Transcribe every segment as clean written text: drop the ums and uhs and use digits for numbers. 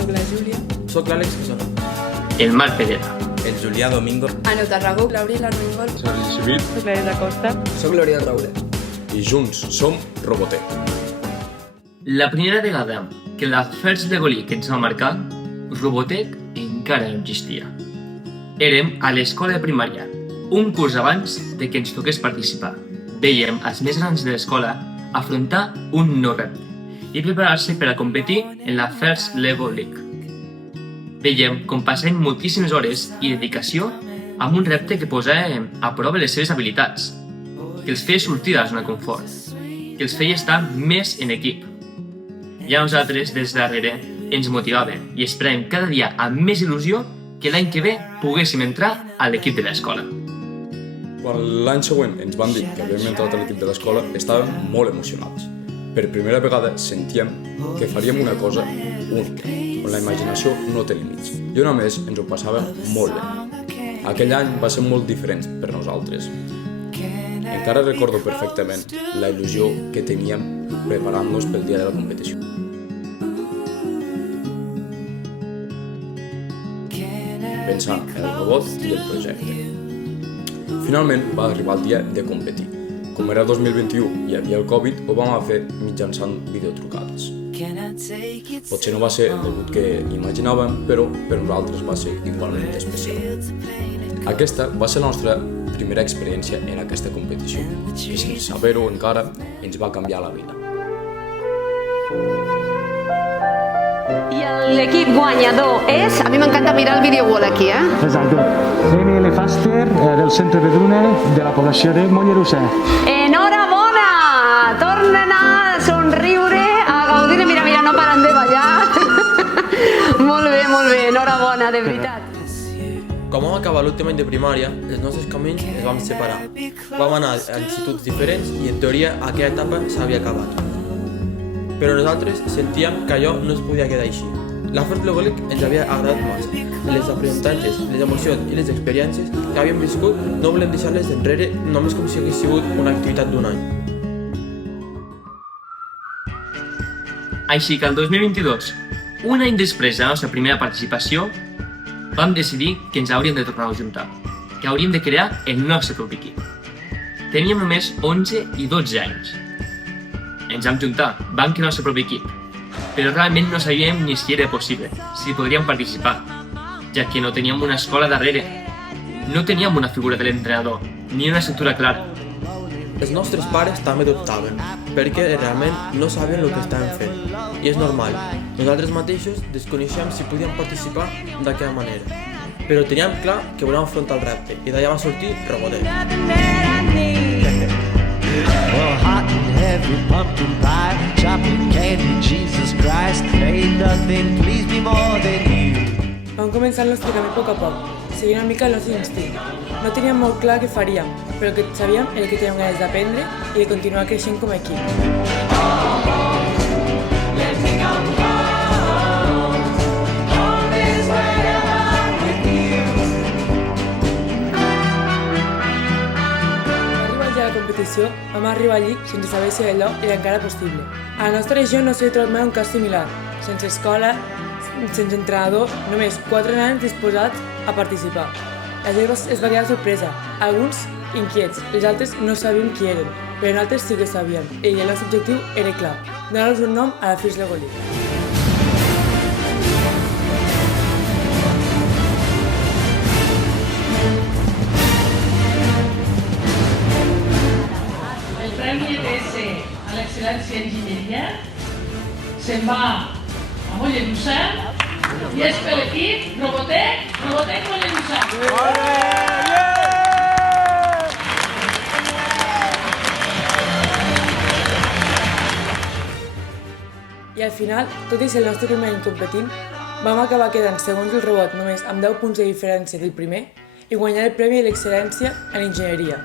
Soc la Júlia. Soc l'Àlex Casona. El Marc Pedeta. El Julià Domingo. Ana Tarragó. Gabriela Armengol. Soc Elisabet. Soc l'Areta Costa. Soc l'Oriol Raure. I junts som Robotec. La primera vegada que la First Lego League ens va marcar, Robotec encara no existia. Érem a l'escola de primària, un curs abans de que ens toqués participar. Vèiem els més grans de l'escola afrontar un nou repte i preparar-se per a competir en la First Lego League. Vèiem com passaven moltíssimes hores i dedicació amb un repte que posava a prova les seves habilitats, que els feia sortir de la zona de confort, que els feia estar més en equip. I a nosaltres, des de darrere, ens motivava i esperàvem cada dia amb més il·lusió que l'any que ve poguéssim entrar a l'equip de l'escola. Quan l'any següent ens van dir que havíem entrat a l'equip de l'escola, estàvem molt emocionats. Per primera vegada sentíem que faríem una cosa única, on la imaginació no té límits. I una més ens ho passàvem molt bé. Aquell any va ser molt diferent per nosaltres. Encara recordo perfectament la il·lusió que teníem preparant-nos pel dia de la competició. Pensant en el robot i el projecte. Finalment va arribar el dia de competir. Com era 2021 i hi havia el Covid, ho vam fer mitjançant videotrucades. Potser no va ser el debut que imaginàvem, però per nosaltres va ser igualment especial. Aquesta va ser la nostra primera experiència en aquesta competició, que sense saber-ho encara ens va canviar la vida. I l'equip guanyador és... A mi m'encanta mirar el vídeo wall aquí, Exacte. NL Faster del centre de Druna de la població de Mollerussa. Enhorabona! Tornen a somriure, a gaudir. Mira, no paren de ballar. Molt bé, enhorabona, de veritat. Quan vam acabar l'últim any de primària, els nostres camins es vam separar. Vam anar a instituts diferents i, en teoria, aquella etapa s'havia acabat. Però nosaltres sentíem que allò no es podia quedar així. La First Lego League ens havia agradat massa. Les aprenentatges, les emocions i les experiències que havíem viscut no volem deixar-les enrere només com si hagués sigut una activitat d'un any. Així que el 2022, un any després de la nostra primera participació, vam decidir que ens hauríem de tornar a juntar, que hauríem de crear el nostre propi equip. Teníem només 11 i 12 anys. Ens vam juntar, vam crear el nostre propi equip, però realment no sabíem ni si era possible, si podríem participar, ja que no teníem una escola darrere, no teníem una figura de l'entrenador, ni una estructura clara. Els nostres pares també dubtaven, perquè realment no sabien el que estaven fent. I és normal, nosaltres mateixos desconeixíem si podíem participar d'aquella manera. Però teníem clar que volíem afrontar el repte, i d'allà va sortir Robotec. Well, hot and heavy pumpkin pie, chocolate candy, Jesus Christ, ain't nothing please me more than you. Vam començar el nostre camí a poc a poc, seguint una mica el nostre instint. No teníem molt clar què faríem, però el que sabíem era que teníem ganes d'aprendre i de continuar creixent com a equip. Vam arribar allí sense saber si allò era encara possible. A la nostra regió no s'havia trobat mai un cas similar, sense escola, sense entrenador, només 4 nens disposats a participar. La gent es va quedar sorpresa, alguns inquiets, els altres no sabien qui eren, però nosaltres sí que sabíem, i el nostre objectiu era clar, donar-los un nom a la First Lego League. A l'excel·lència enginyeria se'n va a Mollerussa i és per l'equip Robotec Mollerussa. I al final, tot i ser el nostre primer any competint, vam acabar quedant segons el robot només amb 10 punts de diferència del primer i guanyar el Premi de l'Excel·lència en Enginyeria.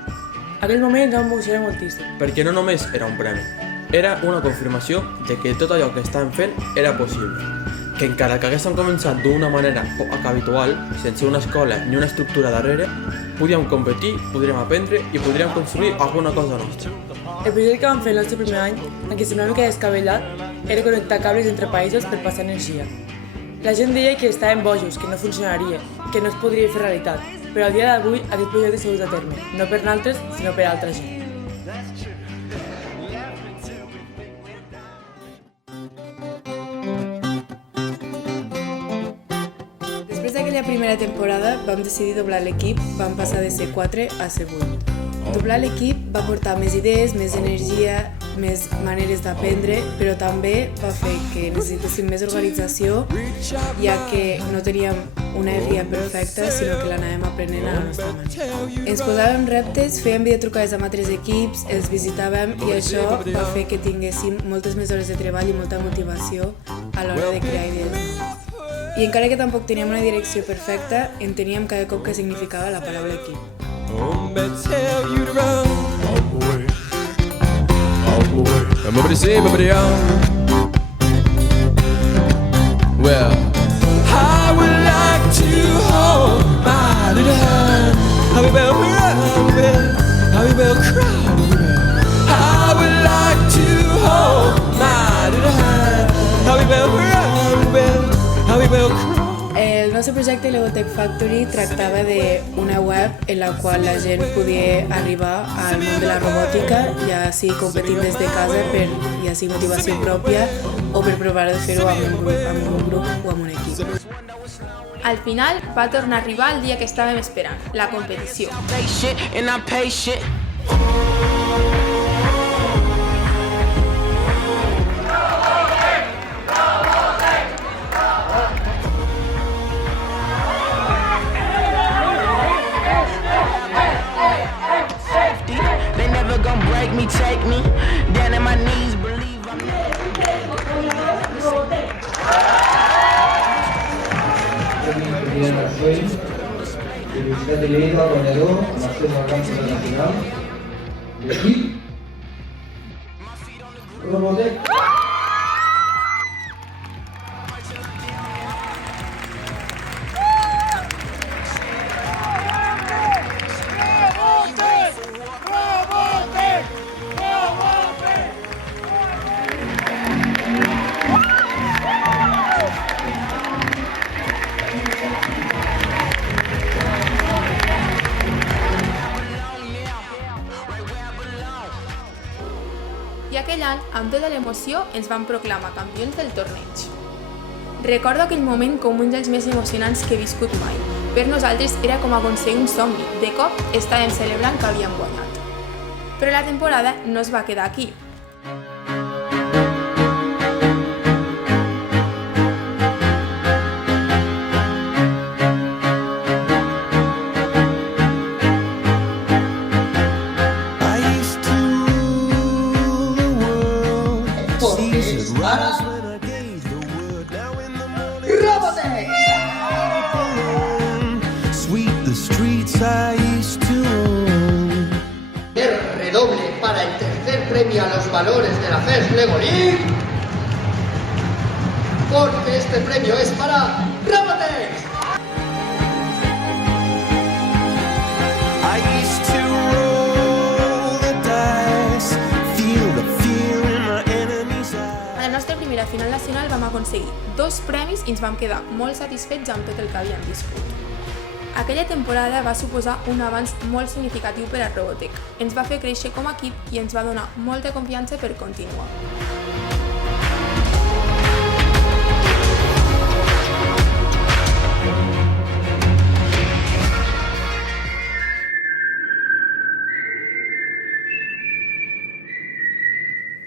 Aquell moment ens va emocionar moltíssim. Perquè no només era un premi, era una confirmació de que tot allò que estàvem fent era possible. Que encara que haguéssim començat d'una manera poc habitual, sense una escola ni una estructura darrere, podíem competir, podríem aprendre i podríem construir alguna cosa nostra. El projecte que vam fer el nostre primer any, en què semblava que descabellat, era connectar cables entre països per passar energia. La gent deia que estaven bojos, que no funcionaria, que no es podria fer realitat, però al dia d'avui aquest projecte s'ha dut a terme, no per nosaltres, sinó per altra gent. Després d'aquella primera temporada vam decidir doblar l'equip, vam passar de ser 4 a ser 8. Doblar l'equip va portar més idees, més energia, més maneres d'aprendre, però també va fer que necessitéssim més organització, ja que no teníem una guia perfecta, sinó que l'anàvem aprenent a la nostra manera. Ens posàvem reptes, fèiem videotrucades amb altres equips, els visitàvem i això va fer que tinguéssim moltes més hores de treball i molta motivació a l'hora de crear idees noves. I encara que tampoc teníem una direcció perfecta, enteníem cada cop què significava la paraula equip. Well, I would like to hold my little hand. I will cry. I would like to hold my little hand. I will cry. El nostre projecte Legotech Factory tractava d'una web en la qual la gent podia arribar al món de la robòtica, ja sigui competint des de casa per ja sigui motivació pròpia o per provar de fer-ho amb un grup o amb un equip. Al final va tornar a arribar el dia que estàvem esperant, la competició. Take me down on my knees, believe I'm Universitat de Lleida, guanyador, amb accés al camp internacional, l'equip Robotech. I aquell any, amb tota l'emoció, ens van proclamar campions del torneig. Recordo aquell moment com un dels més emocionants que he viscut mai. Per nosaltres era com aconseguir un somni. De cop estàvem celebrant que havíem guanyat. Però la temporada no es va quedar aquí. Redoble para el tercer premio a los valores de la First Lego League, porque este premio es para Robotech. A la nostra primera final nacional vam aconseguir 2 premis i ens vam quedar molt satisfets amb tot el que havíem viscut. Aquella temporada va suposar un avanç molt significatiu per a Robotech. Ens va fer créixer com a equip i ens va donar molta confiança per continuar.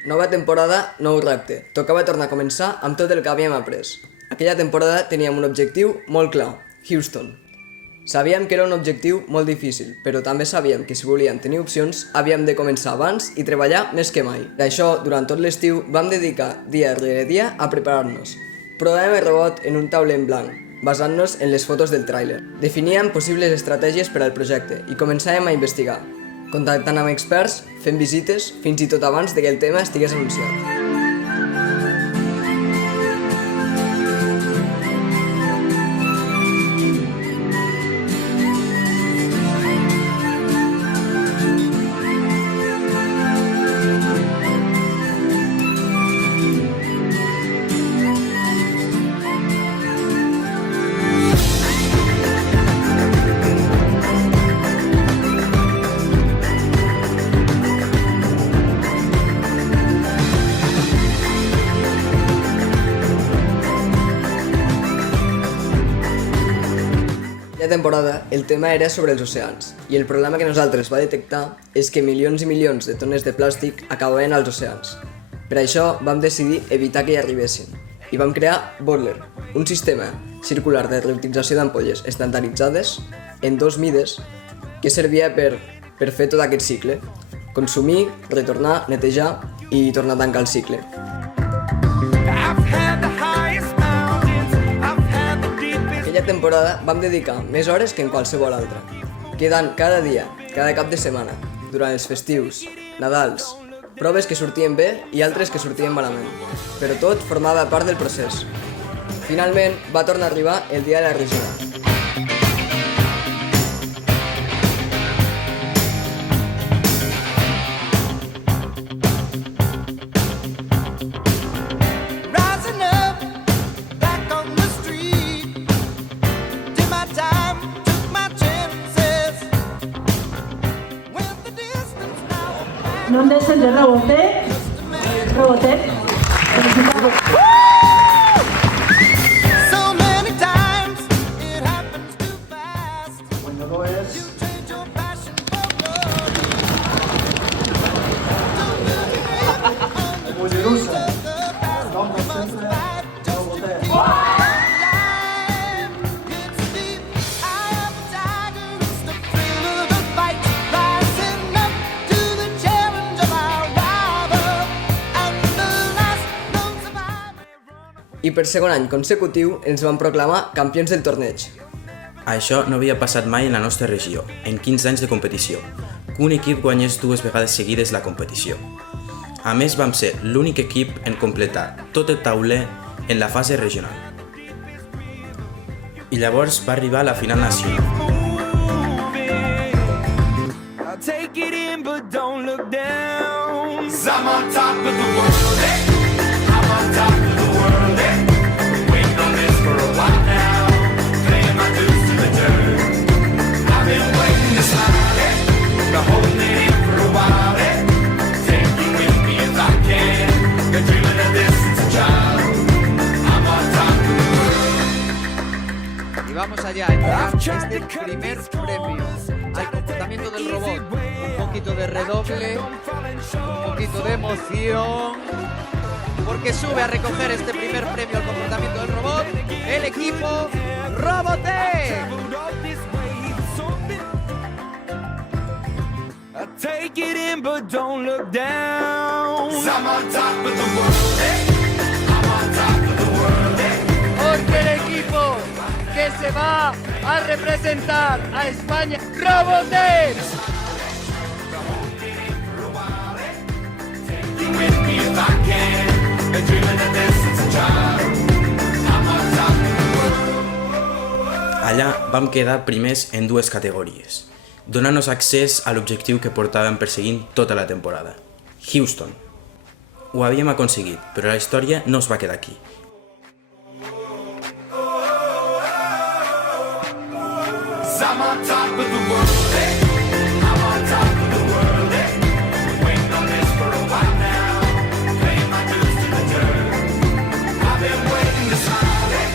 Nova temporada, nou repte. Tocava tornar a començar amb tot el que havíem après. Aquella temporada teníem un objectiu molt clar, Houston. Sabíem que era un objectiu molt difícil, però també sabíem que si volíem tenir opcions havíem de començar abans i treballar més que mai. D'això, durant tot l'estiu, vam dedicar dia rere dia a preparar-nos. Provàvem el robot en un tauler en blanc, basant-nos en les fotos del tràiler. Definíem possibles estratègies per al projecte i començàvem a investigar, contactant amb experts, fent visites, fins i tot abans de que el tema estigués anunciat. aquella temporada el tema era sobre els oceans i el problema que nosaltres va detectar és que milions i milions de tones de plàstic acabaven als oceans. Per això vam decidir evitar que hi arribessin i vam crear Bottler, un sistema circular de reutilització d'ampolles estandarditzades en 2 mides que servia per fer tot aquest cicle: consumir, retornar, netejar i tornar a tancar el cicle. Aquella temporada vam dedicar més hores que en qualsevol altra, quedant cada dia, cada cap de setmana, durant els festius, Nadals, proves que sortien bé i altres que sortien malament, però tot formava part del procés. Finalment va tornar a arribar el dia de la regional. No em deixen de Robotet. Robotet. Guanyador és... Mollerussa. Nom de sempre, Robotet. I per segon any consecutiu ens van proclamar campions del torneig. Això no havia passat mai en la nostra regió, en 15 anys de competició, que un equip guanyés 2 vegades seguides la competició. A més, vam ser l'únic equip en completar tot el tauler en la fase regional. I llavors va arribar la final nacional. Y vamos allá, este primer premio al comportamiento del robot. Un poquito de redoble, un poquito de emoción, porque sube a recoger este primer premio al comportamiento del robot el equipo Robotech. Take it in, but don't look down. 'Cause I'm on top of the world, hey. I'm on top of the world, hey. Porque el equipo que se va a representar a España, Robotech. Allà vam quedar primers en 2 categories, donant-nos accés a l'objectiu que portàvem perseguint tota la temporada: Houston. Ho havíem aconseguit, però la història no es va quedar aquí. I'm on top of the world, hey. I'm on top of the world, hey. Waiting on this for a while now. Paying my dues to the dirt. I've been waiting to smile, hey.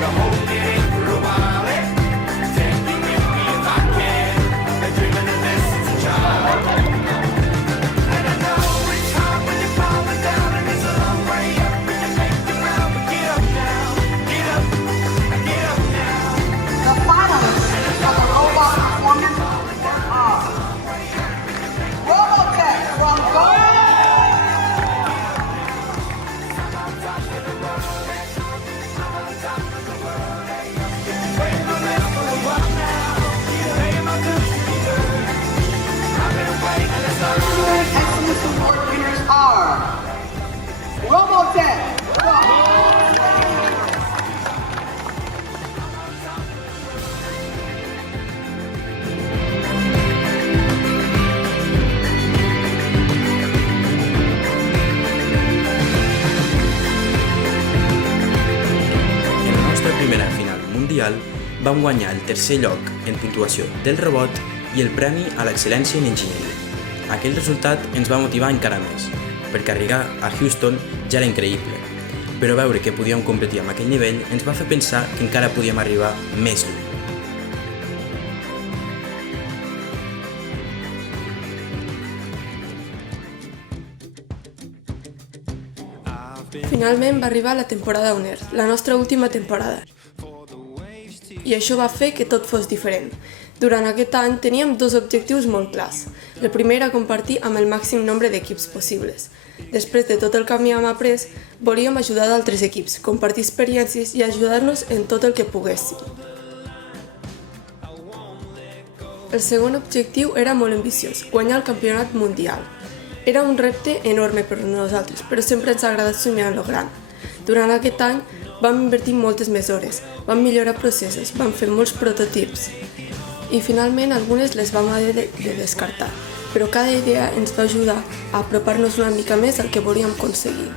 To hold it in for a while, hey. Take you with me if I can. Been dreaming of this since a child. And I know it's hard when you're falling down, and it's a long way up, and you make the ground, but get up now. Get up, get up now. The finalists of the robot performance are Robotech from Gold. Excellence Award winners are Robotech from En la nostra primera final mundial vam guanyar el tercer lloc en puntuació del robot i el premi a l'excel·lència en enginyeria. Aquell resultat ens va motivar encara més, perquè arribar a Houston ja era increïble, però veure que podíem competir amb aquell nivell ens va fer pensar que encara podíem arribar més lluny. Finalment va arribar la temporada Honor, la nostra última temporada. I això va fer que tot fos diferent. Durant aquest any teníem dos objectius molt clars. El primer era compartir amb el màxim nombre d'equips possibles. Després de tot el que havíem après, volíem ajudar d'altres equips, compartir experiències i ajudar-nos en tot el que poguéssim. El segon objectiu era molt ambiciós, guanyar el campionat mundial. Era un repte enorme per nosaltres, però sempre ens ha agradat somiar en lo gran. Durant aquest any vam invertir moltes més hores, vam millorar processos, vam fer molts prototips i finalment algunes les vam haver de descartar, però cada idea ens va ajudar a apropar-nos una mica més al que volíem aconseguir.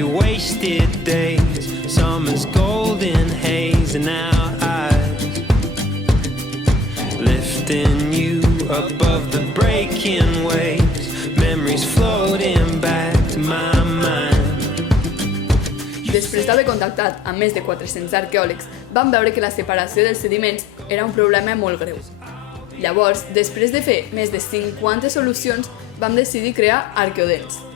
Wasted days, summer's golden haze in our eyes, lifting you above the breaking waves, memories floating back to my mind. Després d'haver contactat amb més de 400 arqueòlegs, vam veure que la separació dels sediments era un problema molt greu. Llavors, després de fer més de 50 solucions, vam decidir crear Arqueodens.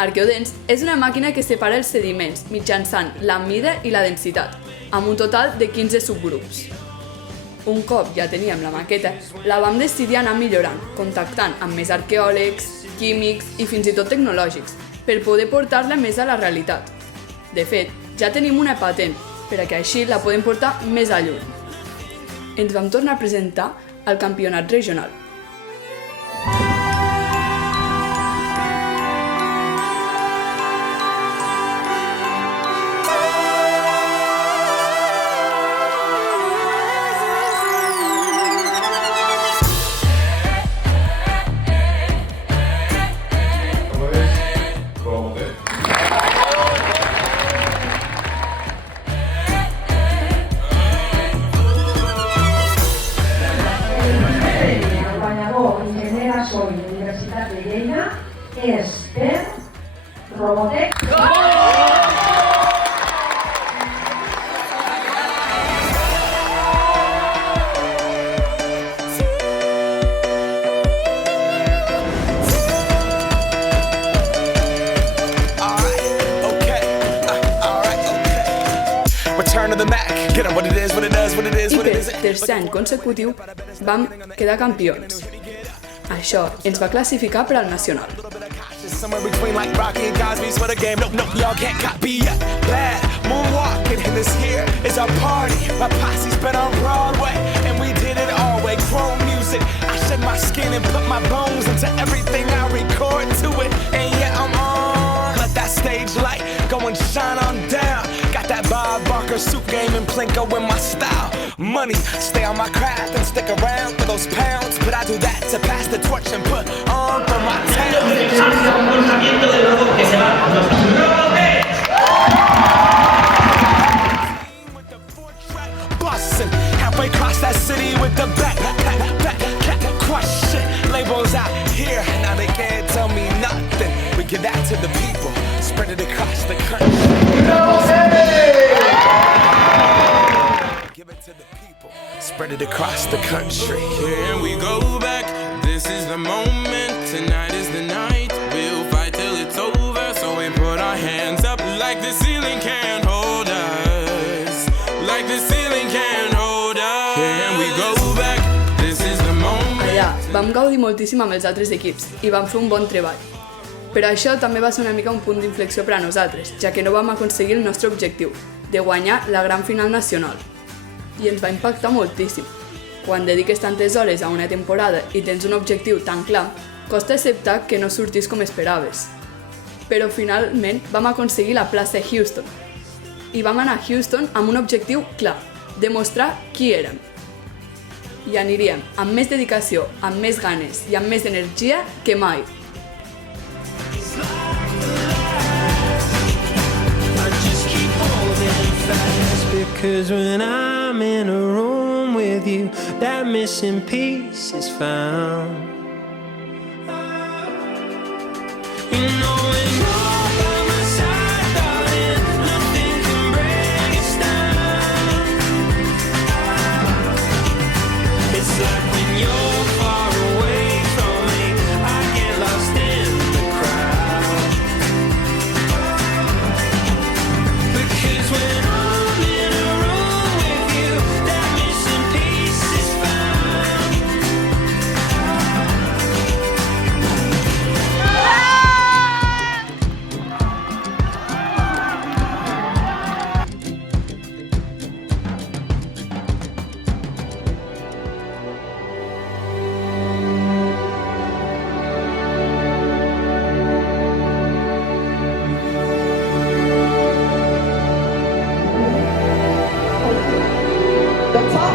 Arqueodens és una màquina que separa els sediments mitjançant la mida i la densitat, amb un total de 15 subgrups. Un cop ja teníem la maqueta, la vam decidir anar millorant, contactant amb més arqueòlegs, químics i fins i tot tecnològics, per poder portar-la més a la realitat. De fet, ja tenim una patent, perquè així la podem portar més a lluny. Ens vam tornar a presentar al campionat regional. És per Robotech. I per tercer any consecutiu vam quedar campions. Això ens va classificar per al nacional. Somewhere between like Rocky and Cosby's for the game. No, y'all can't copy yet. Bad moonwalking, and this here is our party. My posse's been on Broadway, and we did it all way. Chrome music, I shed my skin and put my bones into everything I record to it. And yeah, I'm on. Let that stage light go and shine on down. Got that Bob Barker suit game and Plinko in my style. Money, stay on my craft and stick around for those pounds. But I do that to pass the torch and put on for my town. Bussin', halfway across that city with the back, crush it. Labels out here, now they can't tell me nothing. We give that to the people, spread it across the country. Spread it across the country. Here we go back. This is the moment. Tonight is the night. We'll fight till it's over. So we put our hands up like the ceiling can't hold us. Like the ceiling can't hold us. Here we go back. This is the moment. Allà vam gaudir moltíssim amb els altres equips i vam fer un bon treball. Però això també va ser una mica un punt d'inflexió per a nosaltres, ja que no vam aconseguir el nostre objectiu, de guanyar la gran final nacional. I ens va impactar moltíssim. Quan dediques tantes hores a una temporada i tens un objectiu tan clar, costa acceptar que no sortís com esperaves. Però finalment vam aconseguir la plaça de Houston. I vam anar a Houston amb un objectiu clar, demostrar qui érem. I aniríem amb més dedicació, amb més ganes i amb més energia que mai. Because when I'm in a room with you, that missing piece is found. You know when you're by my side,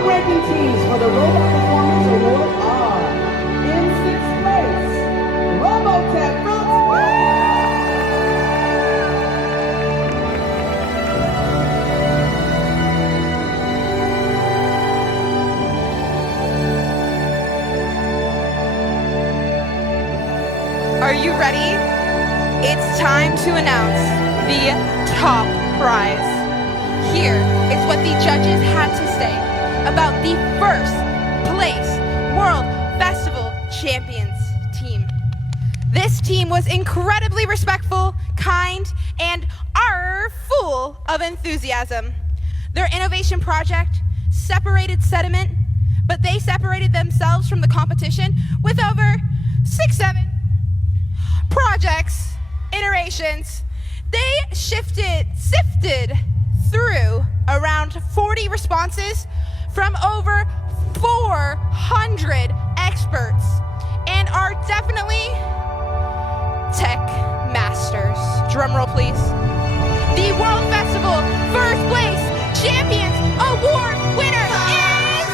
record-breaking teams for the Robot Performance Award are, in 6th place, Robotech from Are you ready? It's time to announce the top prize. Here is what the judges had to say about the first place World Festival Champions team. This team was incredibly respectful, kind, and full of enthusiasm. Their innovation project separated sediment, but they separated themselves from the competition with over 6-7 projects, iterations. They sifted through around 40 responses from over 400 experts and are definitely tech masters. Drumroll, please. The World Festival First Place Champions Award winner is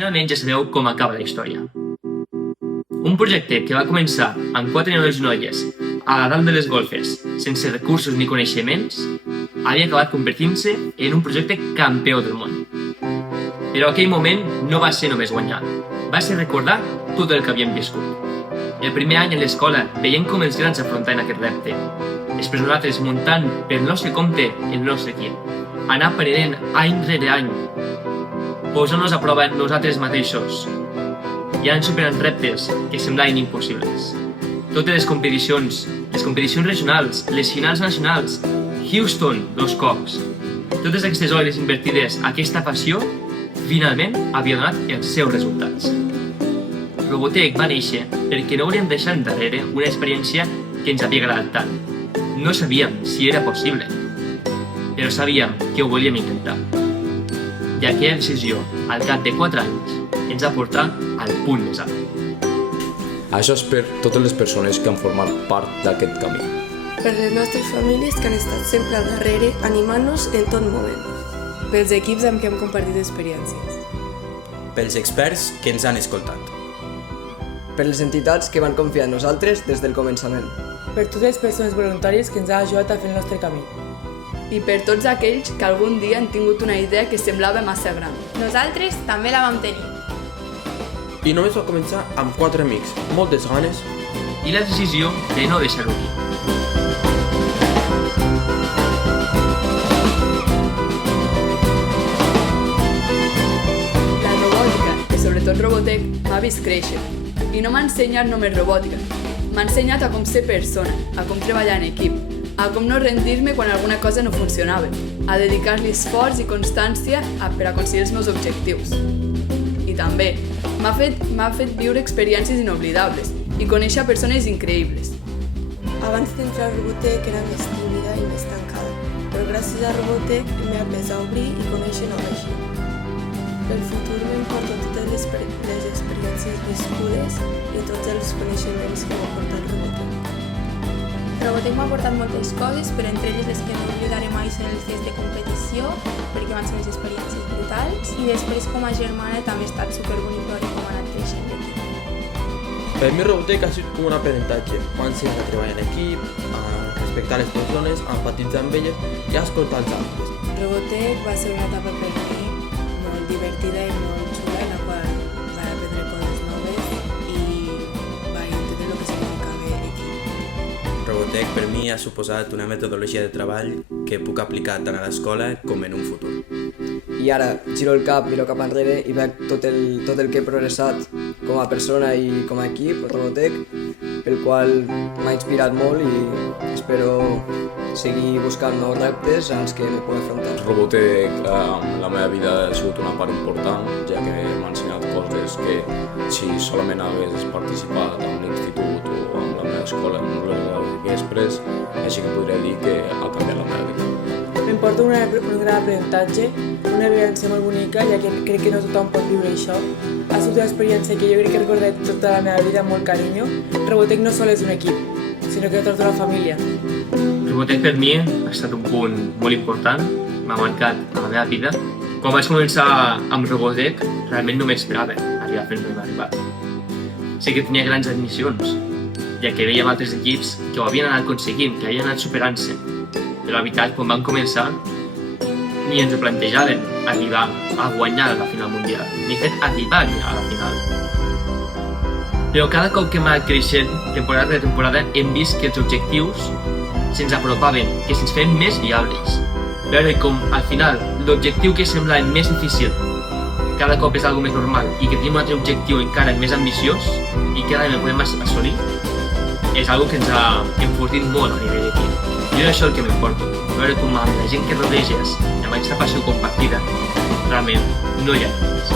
finalment ja sabeu com acaba la història. Un projecte que va començar amb 4 nois i noies a dalt de les golfes, sense recursos ni coneixements, havia acabat convertint-se en un projecte campió del món. Però aquell moment no va ser només guanyar, va ser recordar tot el que havíem viscut. El primer any a l'escola veient com els grans afrontaven aquest repte. Després nosaltres muntant pel nostre compte el nostre equip, anar aprenent any rere any, posant-nos a prova nosaltres mateixos i anant superant reptes que semblaven impossibles. Totes les competicions regionals, les finals nacionals, Houston 2 cops, totes aquestes hores invertides a aquesta passió, finalment havia donat els seus resultats. Robotech va néixer perquè no volíem deixar endarrere una experiència que ens havia agradat tant. No sabíem si era possible, però sabíem que ho volíem intentar. I aquella decisió, al cap de 4 anys, ens va portar al punt més alt. Això és per totes les persones que han format part d'aquest camí. Per les nostres famílies que han estat sempre al darrere, animant-nos en tot moment. Pels equips amb què hem compartit experiències. Pels experts que ens han escoltat. Per les entitats que van confiar en nosaltres des del començament. Per totes les persones voluntàries que ens han ajudat a fer el nostre camí. I per tots aquells que algun dia han tingut una idea que semblava massa gran. Nosaltres també la vam tenir. I només va començar amb 4 amics, moltes ganes i la decisió de no deixar-ho aquí. La robòtica, i sobretot Robotech, m'ha vist créixer. I no m'ha ensenyat només robòtica. M'ha ensenyat a com ser persona, a com treballar en equip, a com no rendir-me quan alguna cosa no funcionava, a dedicar-li esforç i constància per aconseguir els meus objectius. I també m'ha fet viure experiències inoblidables i conèixer persones increïbles. Abans abans d'entrar a Robotech era més tímida i més tancada, però gràcies a Robotech m'he après a obrir i conèixer nova gent. Pel futur m'emporto totes les experiències viscudes i tots els coneixements que m'ha portat Robotech. Robotech m'ha portat moltes coses, però entre elles les que no oblidaré mai són els dies de competició, perquè van ser unes experiències brutals, i després com a germana també ha estat superbonic veure com ha anat creixent l'equip. Per mi Robotech ha sigut com un aprenentatge. M'ha ensenyat a treballar en equip, a respectar les persones, a empatitzar amb elles i a escoltar els altres. Robotech va ser una etapa per mi molt divertida i molt xula, en la qual vaig aprendre coses noves i vaig entendre el que significava equip. Robotech per mi ha suposat una metodologia de treball que puc aplicar tant a l'escola com en un futur. I ara giro el cap, miro cap enrere i veig tot el que he progressat com a persona i com a equip, Robotech, pel qual m'ha inspirat molt i espero seguir buscant nous reptes als que me puc afrontar. Robotech en la meva vida ha sigut una part important, ja que m'ha ensenyat coses que si solament hagués participat en l'institut o en la meva escola no les hagués pres, així que podria dir que ha canviat la meva vida. M'emporta un gran aprenentatge, una vivència molt bonica, ja que crec que no tothom pot viure això. Ha sigut una experiència que jo crec que he recordat tota la meva vida amb molt carinyo. Robotech no sols és un equip, sinó que és tota una família. Robotech per mi ha estat un punt molt important, m'ha marcat a la meva vida. Quan vaig començar amb Robotech, realment no m'esperava arribar fins on he arribat. Sé que tenia grans admissions, ja que veiem altres equips que ho havien anat aconseguint, que havien anat superant-se. Però la veritat, quan vam començar, ni ens ho plantejaven arribar a guanyar la final mundial, ni fet arribar a la final. Però cada cop que hem anat creixent, temporada rere temporada, hem vist que els objectius se'ns apropaven, que se'ns feien més viables. Veure com, al final, l'objectiu que semblava més difícil cada cop és algo més normal i que tenim un altre objectiu encara més ambiciós i que ara el podem assolir, és algo que ens ha enfortit molt a nivell d'equip. Jo és això el que m'importa, veure com amb la gent que rodeges i amb aquesta passió compartida, realment no hi ha res.